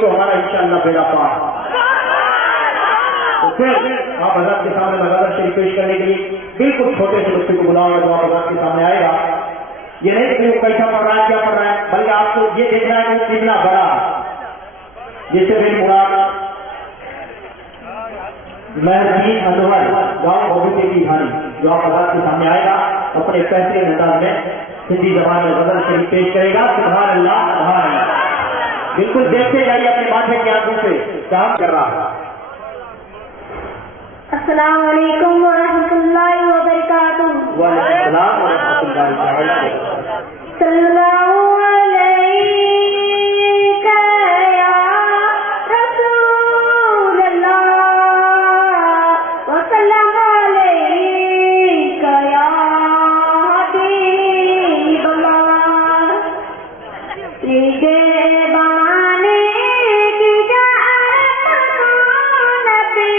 तो हमारा इंशाअल्लाह बेड़ा पार। तो फिर आप हज़रत के सामने मज़ार शरीफ पेश करने के लिए बिल्कुल छोटे से बच्चे को बुलाओगे जो आप हज़रत के सामने आएगा। ये नहीं कि वो कैसा पढ़ रहा है क्या पढ़ रहा है, बल्कि आपको ये देखना है कि कितना बड़ा है। जिससे मेरी मुराद महरदीन अनवर गाँव बगीचे की धानी जो आप हज़रत के सामने आएगा अपने फैसले अंदाज में हिंदी जबान में गजल शरीफ पेश करेगा। सुभान अल्लाह सुभान अल्लाह। बिल्कुल देखते जाइए अपने माथे की आंखों से काम कर रहा है। अस्सलाम वालेकुम व रहमतुल्लाहि व बरकातुहू। व अलैकुम सलाम व रहमतुल्लाहि व बरकातुहू। सल्लल्लाहु अलैका या रसूल अल्लाह व सल्लम अलैका या हबीब अल्लाह। तुझे बाने की जात नबी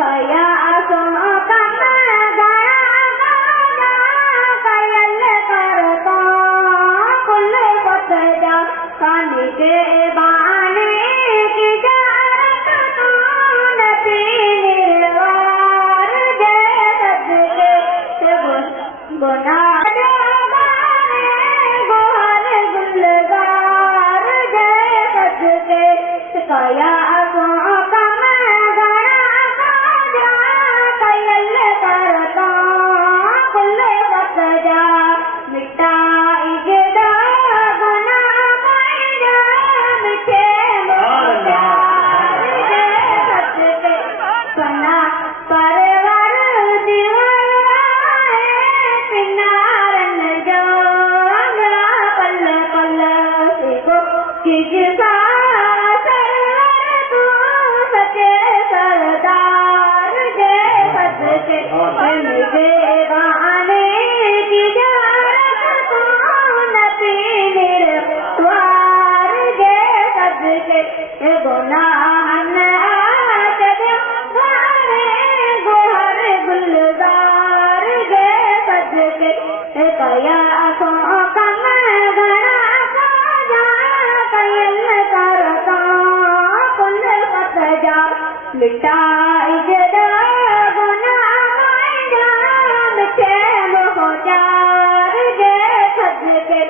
कया सो कम गया कयल करता कुल पत जा कान के बाने की जात तू नबी निर्वार जय सदके गुनाह गोहर गुलजार जय सदके कया सो कम मिटाई जदा गुनाह मिटे मोहजार जे सदके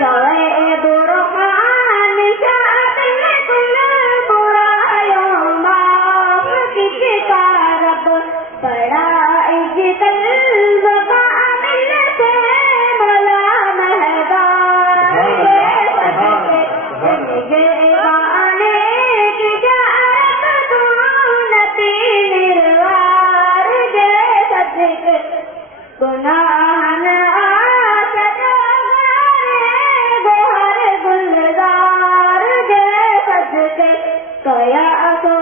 चले बुरहान शातिन कुल बुरायो माफ किसी का रब बड़ा इज्जतल कामिल से भला महदार जे सदके बाने की गुनाहन गोहर गुलजार जय सदके कया सो